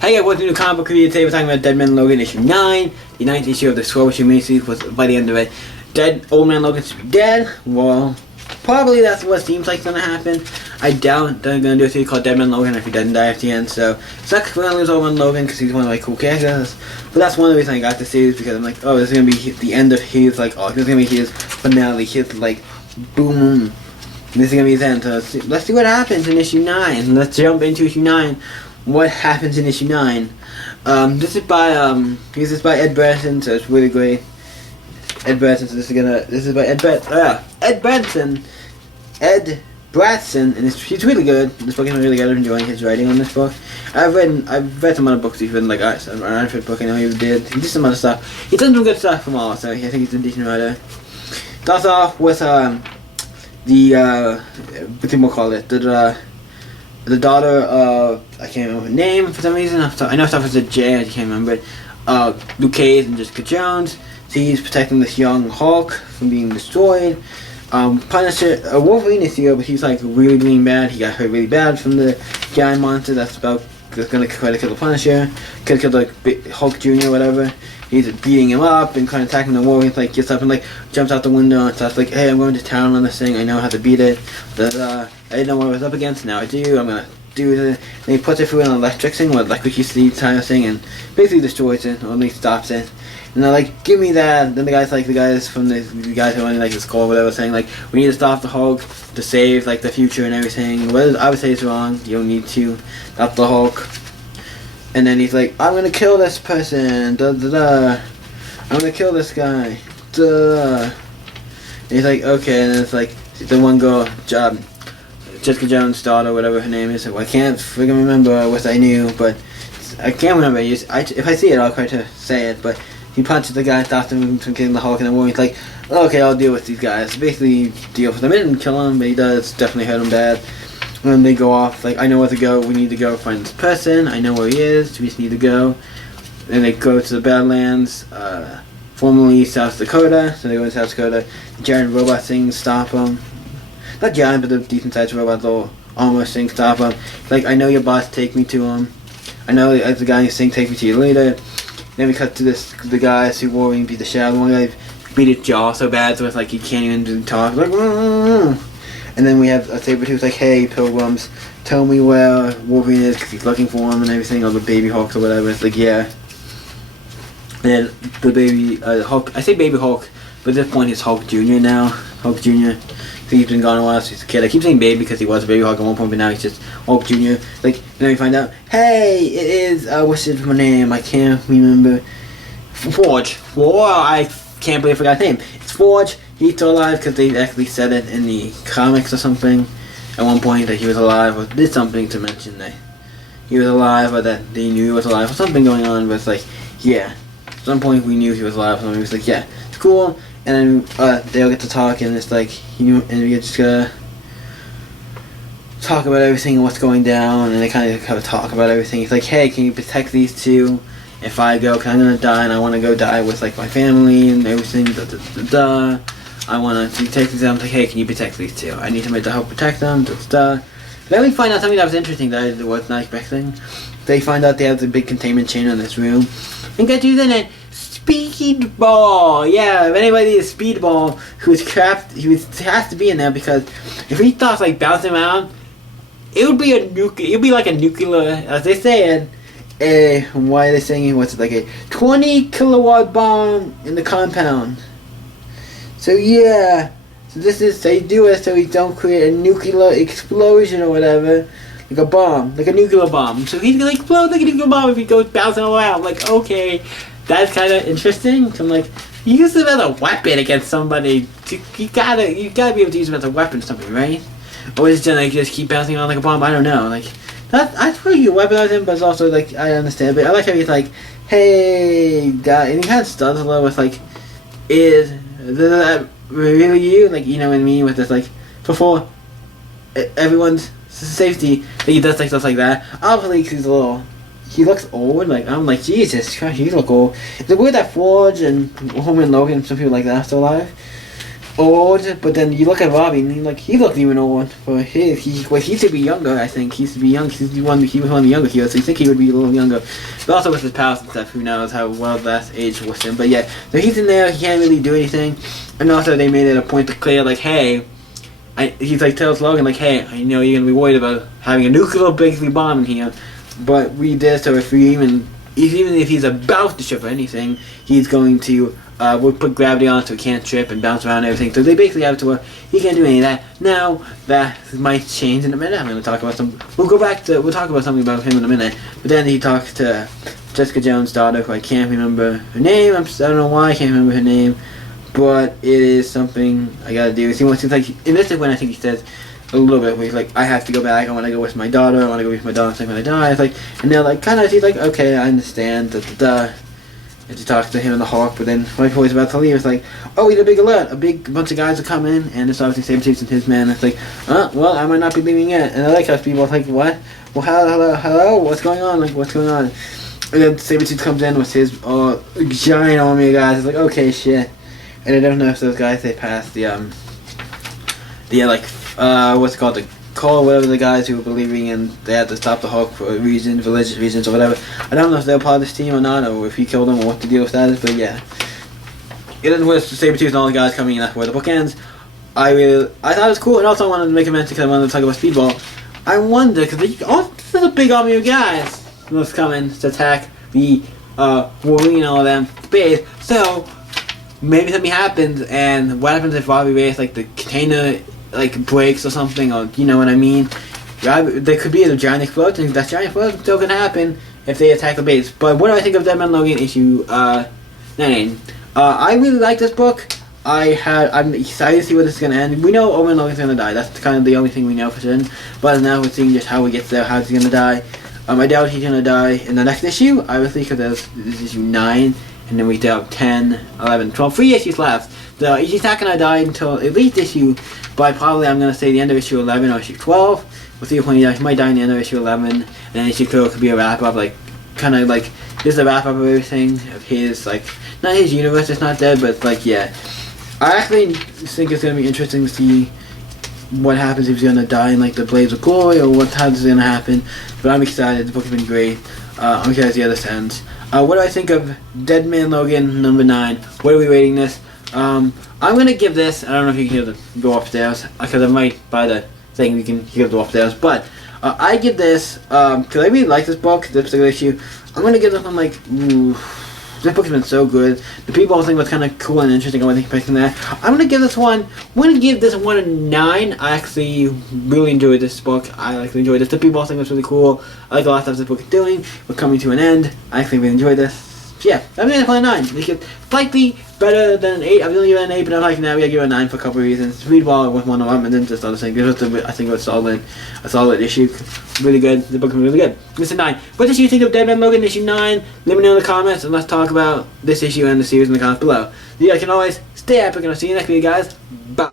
Hey guys, what's new comic book review? Today we're talking about Dead Man Logan issue 9, the 9th issue of the 12-issue miniseries. Was by the end of it, Old Man Logan should be dead. Well, probably that's what seems like gonna happen. I doubt they're gonna do a series called Dead Man Logan if he doesn't die at the end. So it's not gonna lose Old Man Logan because he's one of my cool characters. But that's one of the reasons I got the series, because I'm like, oh, this is gonna be the end of his this is gonna be his finale, his like boom. This is gonna be his end. So let's see what happens in issue 9. Let's jump into issue 9. What happens in issue 9? This is by Ed Bradson, so it's really great. Ed Bradson, so this is by Ed Bradson, and he's really good. This book is really good. I'm enjoying his writing on this book. I've read some other books he's written, like an Alfred book. I know he did some other stuff. He's done some good stuff from all, so I think he's a decent writer. Starts off with what we'll call it, the daughter of, I can't remember her name for some reason. I know stuff with a J, I can't remember it. Luke Cage and Jessica Jones. He's protecting this young Hulk from being destroyed. Punisher, Wolverine is here, but he's like really bad. He got hurt really bad from the giant monster that's gonna try to kill the Punisher. Could kill the Hulk Jr. or whatever. He's beating him up and kind of attacking the Wolverine. Like gets up and like jumps out the window and starts like, hey, I'm going to town on this thing. I know how to beat it. I didn't know what I was up against. Now I do. I'm gonna do it. And he puts it through an electric thing, with electric seed kind of thing, and basically destroys it, or at least stops it. And they're like, give me that. Then the guys from the guys who only like the skull or whatever, saying like, we need to stop the Hulk to save like the future and everything. Well, I would say it's wrong. You don't need to stop the Hulk. And then he's like, I'm gonna kill this person. Da da da. I'm gonna kill this guy. Da. And he's like, okay. And then it's like the one girl, Jessica Jones' daughter, whatever her name is. So I can't freaking remember what I knew, but I can't remember. If I see it, I'll try to say it. But he punches the guy, stops him from killing the Hulk, and then Wolverine's like, okay, I'll deal with these guys. Basically, deal with them. He didn't kill him, but he does definitely hurt him bad. And then they go off, like, I know where to go. We need to go find this person. I know where he is. We just need to go. And they go to the Badlands, formerly South Dakota. So they go to South Dakota. The giant robot things stop them. Not giant, but the decent-sized robot, little almost thing stop him. Like, I know your boss, take me to him. I know as the guy who's saying, take me to your leader. Then we cut to the guys who Wolverine beat the shadow. One guy beat his jaw so bad, so it's like he can't even talk. Like, and then we have a Sabretooth like, hey, pilgrims, tell me where Wolverine is, because he's looking for him and everything, or the baby Hulk or whatever. It's like, yeah. And then the baby Hulk, I say baby Hulk, but at this point he's Hulk Jr. now. Hulk Jr. So he's been gone a while, so he's a kid. I keep saying baby because he was a baby Hulk at one point, but now he's just Hulk Jr. Like, and then we find out, hey, it is, what's his name? I can't remember. Forge. I can't believe I forgot his name. It's Forge. He's still alive because they actually said it in the comics or something. At one point that he was alive, or did something to mention that he was alive, or that they knew he was alive, or something going on. But it's like, yeah. At some point we knew he was alive, so he was like, yeah, it's cool. And then they'll get to talk, and it's like, and we just talk about everything and what's going down, and they kind of talk about everything. He's like, hey, can you protect these two if I go? Because I'm gonna die, and I want to go die with like my family and everything. I want to take these. I'm like, hey, can you protect these two? I need somebody to help protect them. Then we find out something that was interesting that I was not expecting. They find out they have the big containment chain on this room, and guess who's in it? Speedball! Yeah, if anybody is Speedball who is trapped, has to be in there, because if he starts like bouncing around, it would be like a nuclear, as they said, why are they saying what's it, like a 20 kilowatt bomb in the compound. So yeah, so they do it so we don't create a nuclear explosion or whatever, like a bomb, like a nuclear bomb. So he's gonna explode like a nuclear bomb if he goes bouncing around. Like, okay. That's kind of interesting. So I'm like, use it as a weapon against somebody. You gotta be able to use it as a weapon or something, right? Or is it like just keep bouncing around like a bomb? I don't know. Like I thought you weaponize him, but it's also like, I understand. But I like how he's like, hey, guy, and he kind of stutters a little with like, is that really you? Like, you know what I mean? With this like, before everyone's safety, he does like stuff like that. Obviously, he looks old. Like, I'm like, Jesus Christ, you look old. It's weird that Forge and Home and Logan, some people like that, are still alive. old, but then you look at Robbie and he looked even old for his. He should be younger. I think he should be young. He was one of the younger heroes, so you think he would be a little younger. But also with his powers and stuff, who knows how well that age was him. But yeah, so he's in there. He can't really do anything. And also they made it a point to clear like, hey, he's like tells Logan like, hey, I know you're gonna be worried about having a nuclear basically bomb in here, but we did so if we even if he's about to trip or anything, he's going to we'll put gravity on it so he can't trip and bounce around and everything. So they basically have it to where he can't do any of that. Now that might change in a minute. I'm going to talk about we'll talk about something about him in a minute. But then he talks to Jessica Jones' daughter, who I can't remember her name. I don't know why I can't remember her name, but it is something I gotta do. He wants to like, and this is when I think he says a little bit where he's like, I have to go back. I want to go with my daughter. I want to go with my daughter when I die. It's like, and they're like, kind of. He's like, okay, I understand. And she talks to him and the Hawk, but then right before he's about to leave, it's like, oh, we had a big alert. A big bunch of guys are coming, and it's obviously Sabretooth and his men. It's like, well, I might not be leaving yet. And I like how people are like, what? Well, hello, what's going on? Like, what's going on? And then Sabretooth comes in with his giant army of guys. It's like, okay, shit. And I don't know if those guys, they passed what's it called, the call, whatever, the guys who were believing in they had to stop the Hulk for reasons, religious reasons or whatever. I don't know if they're part of this team or not, or if he killed them or what the deal with that is, but yeah. It is with Sabretooth and all the guys coming in, that's where the book ends. I thought it was cool, and also I wanted to make a mention because I wanted to talk about Speedball. I wonder, because this is a big army of guys that's coming to attack the Wolverine and all of them base, so maybe something happens, and what happens if Robbie Reyes, like the container like breaks or something, or you know what I mean? There could be a giant explosion. That giant explosion still can happen if they attack the base. But what do I think of Dead Man Logan issue 9? I really like this book. I'm excited to see where this is gonna end. We know Owen Logan's gonna die. That's kind of the only thing we know for certain. But now we're seeing just how he gets there, how he's gonna die. I doubt he's gonna die in the next issue, obviously, because this is issue 9, and then we still have 10, 11, 12, 3 issues left. So he's not gonna die until at least issue, but probably I'm gonna say the end of issue 11 or issue 12. We'll see when he dies. He might die in the end of issue 11, and then issue 12 could be a wrap up, like kind of like this is a wrap up of everything of his, like, not his universe. It's not dead, but like, yeah. I actually think it's gonna be interesting to see what happens if he's gonna die in like the Blaze of Glory, or how this is gonna happen. But I'm excited. The book has been great. I'm excited to see how this ends. What do I think of Dead Man Logan number 9? What are we rating this? I'm gonna give this. I don't know if you can hear the door upstairs, because I might by the thing you can hear the door upstairs. But I give this because I really like this book, this particular issue. I'm gonna give this one like, ooh, this book has been so good. The people thing was kind of cool and interesting. I think picking that. I'm gonna give this one. I'm gonna give this one a 9. I actually really enjoyed this book. I actually enjoyed this. The people thing was really cool. I like a lot of stuff this book is doing. We're coming to an end. I actually really enjoyed this. So yeah, I'm gonna give it a 9. It's slightly better than an 8. I was gonna give it an 8, but I'm like, now we gotta give it a 9 for a couple of reasons. Speedball with one of them, and then just other things. I think it was a solid issue. Really good. The book was really good. It's a 9. What did you think of Dead Man Logan issue 9? Let me know in the comments, and let's talk about this issue and the series in the comments below. You guys can always stay epic, and I'll see you next video, guys. Bye.